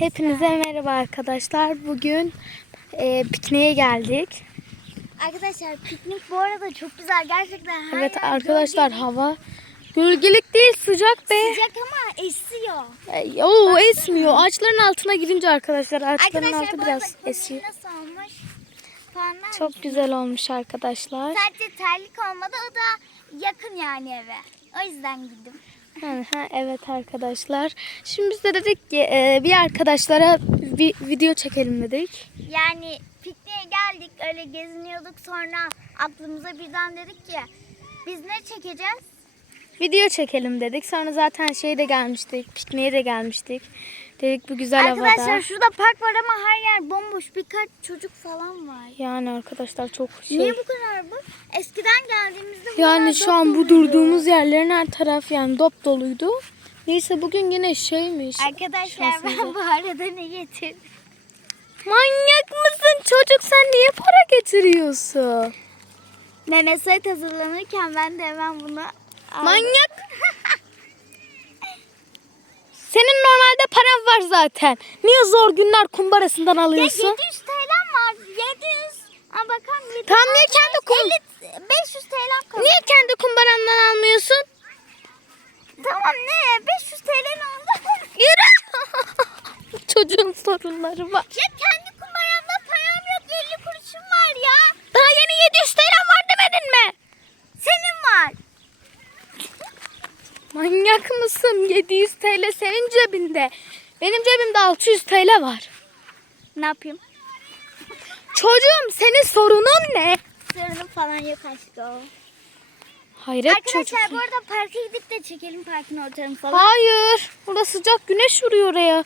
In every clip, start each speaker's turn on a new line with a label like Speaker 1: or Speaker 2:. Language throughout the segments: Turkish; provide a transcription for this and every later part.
Speaker 1: Hepinize merhaba arkadaşlar. Bugün e, pikniğe geldik.
Speaker 2: Arkadaşlar piknik bu arada çok güzel gerçekten. Her
Speaker 1: Evet arkadaşlar
Speaker 2: gölgelik.
Speaker 1: hava gölgelik değil sıcak be.
Speaker 2: Sıcak ama esiyor.
Speaker 1: E, Oo esmiyor. Ağaçların altına girince arkadaşlar ağaçların
Speaker 2: Arkadaşlar
Speaker 1: altı biraz esiyor.
Speaker 2: nasıl olmuş? Puanlar
Speaker 1: Çok güzel olmuş arkadaşlar.
Speaker 2: Sadece terlik olmadı o da yakın yani eve. O yüzden gittim.
Speaker 1: Evet arkadaşlar. Şimdi biz de dedik ki e, bir arkadaşlara bir video çekelim dedik.
Speaker 2: Yani pikniğe geldik öyle geziniyorduk sonra aklımıza birden dedik ki biz ne çekeceğiz?
Speaker 1: Video çekelim dedik. Sonra zaten şeye de gelmiştik. Pikniğe de gelmiştik. Dedik bu güzel
Speaker 2: Arkadaşlar
Speaker 1: havada.
Speaker 2: şurada park var ama her yer bomboş birkaç çocuk falan var.
Speaker 1: Yani arkadaşlar çok şey.
Speaker 2: Niye bu kadar bu? Eskiden geldiğimizde
Speaker 1: Yani şu an bu durduğumuz yerlerin her taraf yani dop doluydu. Neyse bugün yine şeymiş.
Speaker 2: Arkadaşlar
Speaker 1: şansımıza.
Speaker 2: ben bu arada ne getirdim?
Speaker 1: Manyak mısın çocuk sen niye para getiriyorsun?
Speaker 2: Meme sayt hazırlanırken ben de hemen bunu aldım.
Speaker 1: Manyak. Senin paran var zaten. Niye zor günler kumbarasından
Speaker 2: Ya
Speaker 1: alıyorsun?
Speaker 2: 700 TL'm var. 700. Ama bakalım 700.
Speaker 1: Tamam, niye kendi kum-
Speaker 2: 50, 500 TL'm kaldı.
Speaker 1: Niye kendi kumbarandan almıyorsun?
Speaker 2: Tamam ne? 500 TL ne oldu?
Speaker 1: Yürü. Çocuğun sorunları var.
Speaker 2: ya kendi kumbaramda param yok. 50 kuruşum var ya.
Speaker 1: Daha yeni 700 TL var demedin mi?
Speaker 2: Senin var.
Speaker 1: Manyak mısın? 700 TL senin cebinde. Benim cebimde 600 TL var.
Speaker 2: Ne yapayım?
Speaker 1: Çocuğum senin sorunun ne?
Speaker 2: Sorunum falan yok aşkım.
Speaker 1: Hayret
Speaker 2: Arkadaşlar
Speaker 1: çocuk.
Speaker 2: bu arada parka gidip de çekelim parkın ortamı falan.
Speaker 1: Hayır. Burada sıcak güneş vuruyor oraya.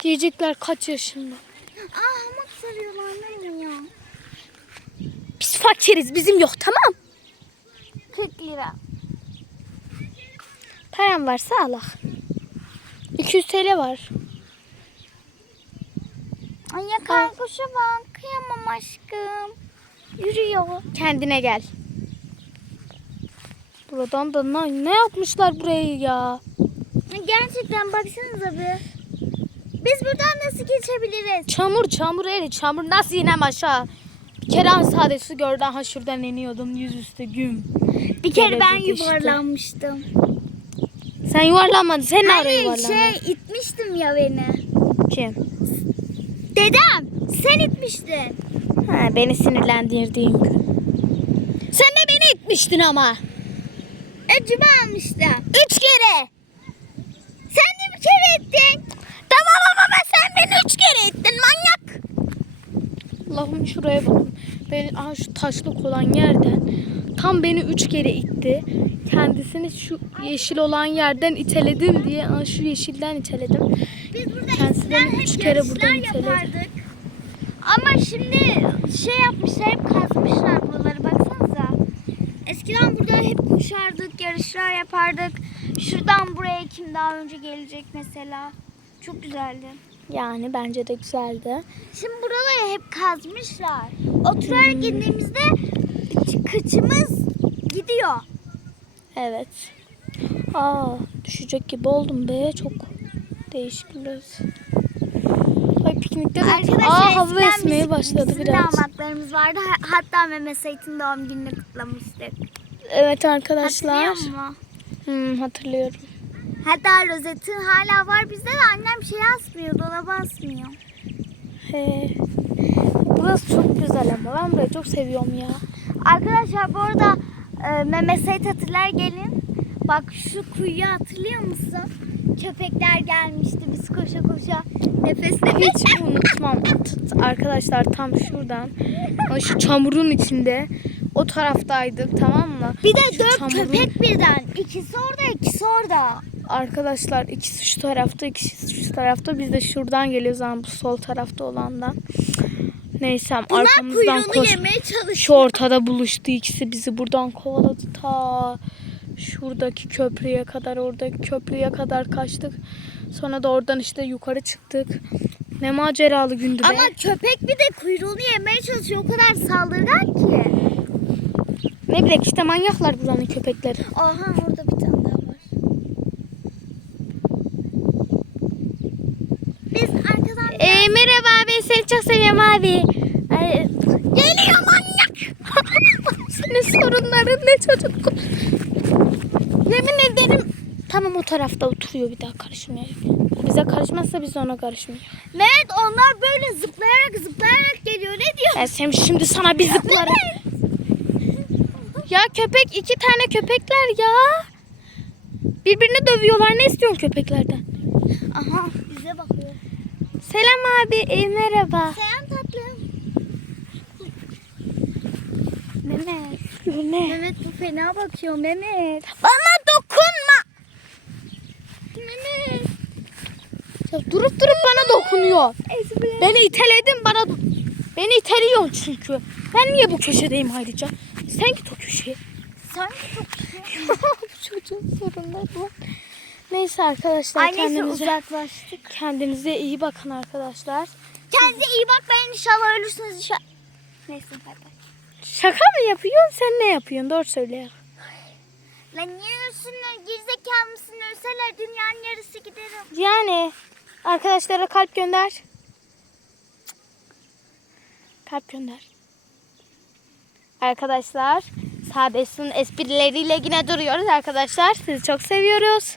Speaker 1: Diyecekler kaç yaşında.
Speaker 2: Aa hamak sarıyorlar ne ya?
Speaker 1: Biz fakiriz bizim yok tamam.
Speaker 2: 40 lira.
Speaker 1: Param varsa Allah. 200 TL var.
Speaker 2: Ay ya kaykuşa bak. Kıyamam aşkım. Yürüyor.
Speaker 1: Kendine gel. Buradan da ne, ne yapmışlar burayı ya?
Speaker 2: Gerçekten baksanıza bir. Biz buradan nasıl geçebiliriz?
Speaker 1: Çamur çamur eri çamur nasıl inem aşağı? Bir kere sade su gördü ha şuradan iniyordum yüzüstü güm.
Speaker 2: Bir kere ben
Speaker 1: Geberdik işte.
Speaker 2: yuvarlanmıştım.
Speaker 1: Sen yuvarlanmadın sen ne ara
Speaker 2: Hayır
Speaker 1: yuvarlandın?
Speaker 2: şey itmiştim ya beni.
Speaker 1: Kim?
Speaker 2: Dedem sen itmiştin.
Speaker 1: Ha, beni sinirlendirdiğin gün. Sen de beni itmiştin ama.
Speaker 2: Öcümü almıştım.
Speaker 1: Üç kere.
Speaker 2: Sen de bir kere ittin.
Speaker 1: Tamam ama sen beni üç kere ittin manyak. Allah'ım şuraya bakın. Beni aha şu taşlık olan yerden tam beni üç kere itti. Kendisini şu yeşil olan yerden iteledim diye aha şu yeşilden iteledim.
Speaker 2: Biz burada
Speaker 1: Kendisi beni üç kere buradan iteledi.
Speaker 2: Ama şimdi şey yapmışlar hep kazmışlar buraları baksanıza. Eskiden burada hep koşardık, yarışlar yapardık. Şuradan buraya kim daha önce gelecek mesela. Çok güzeldi.
Speaker 1: Yani bence de güzeldi.
Speaker 2: Şimdi buraları hep kazmışlar. Oturarak indiğimizde kıçımız gidiyor.
Speaker 1: Evet. Aa düşecek gibi oldum be çok değişik biraz. Ay piknikte de Aa, hava esmeye başladı
Speaker 2: bizim
Speaker 1: biraz.
Speaker 2: damatlarımız vardı. Ha- Hatta Mehmet Sait'in doğum gününü kutlamıştık.
Speaker 1: Evet arkadaşlar.
Speaker 2: Hatırlıyor musun?
Speaker 1: Hmm, hatırlıyorum.
Speaker 2: Hatta rozetin hala var bizde de annem şey asmıyor, dolaba asmıyor.
Speaker 1: He. Burası çok güzel ama ben burayı çok seviyorum ya.
Speaker 2: Arkadaşlar bu arada e, Mehmet Sait hatırlar gelin. Bak şu kuyuyu hatırlıyor musun? Köpekler gelmişti biz koşa koşa nefesle.
Speaker 1: Hiç unutmam. Arkadaşlar tam şuradan o şu çamurun içinde o taraftaydık tamam mı?
Speaker 2: Bir de
Speaker 1: Şu
Speaker 2: dört
Speaker 1: çamurun-
Speaker 2: köpek birden. İkisi orada ikisi orada.
Speaker 1: Arkadaşlar ikisi şu tarafta ikisi şu tarafta biz de şuradan geliyoruz ama bu sol tarafta olandan. Neyse
Speaker 2: Bunlar
Speaker 1: arkamızdan koş. Şu ortada buluştu ikisi bizi buradan kovaladı ta şuradaki köprüye kadar oradaki köprüye kadar kaçtık. Sonra da oradan işte yukarı çıktık. Ne maceralı gündü be.
Speaker 2: Ama köpek bir de kuyruğunu yemeye çalışıyor. O kadar saldırgan ki.
Speaker 1: Ne bileyim işte manyaklar buranın köpekleri.
Speaker 2: Aha orada bir tane daha var.
Speaker 1: Çok seviyorum abi. Ay, Geliyor manyak. Senin sorunların ne çocuk? Yemin ederim. Tamam o tarafta oturuyor bir daha karışmayalım. O bize karışmazsa biz ona karışmayalım.
Speaker 2: Mehmet onlar böyle zıplayarak zıplayarak geliyor. Ne diyor?
Speaker 1: Ben sen şimdi sana bir zıplarım. Ya köpek iki tane köpekler ya. Birbirini dövüyorlar. Ne istiyorsun köpeklerden?
Speaker 2: Aha.
Speaker 1: Selam abi. e, merhaba.
Speaker 2: Selam tatlım.
Speaker 1: Mehmet. Ne?
Speaker 2: Mehmet bu fena bakıyor Mehmet.
Speaker 1: Bana dokunma.
Speaker 2: Mehmet.
Speaker 1: Ya durup durup bana dokunuyor.
Speaker 2: Ezber.
Speaker 1: Beni iteledin bana. Beni iteliyorsun çünkü. Ben niye bu köşedeyim ayrıca? Sen git o köşeye.
Speaker 2: Sanki çok
Speaker 1: bu çocuğun sorunları var. Neyse arkadaşlar
Speaker 2: Annesi
Speaker 1: kendinize,
Speaker 2: uzaklaştık.
Speaker 1: kendinize iyi bakın arkadaşlar.
Speaker 2: Kendinize iyi bakmayın inşallah ölürsünüz inşallah. Neyse bay bay.
Speaker 1: Şaka mı yapıyorsun? Sen ne yapıyorsun? Doğru söyle.
Speaker 2: Lan niye ölsünler? Gerizekalı mısın? Ölseler dünyanın yarısı giderim.
Speaker 1: Yani arkadaşlara kalp gönder. Kalp gönder. Arkadaşlar Sabes'in esprileriyle yine duruyoruz arkadaşlar. Sizi çok seviyoruz.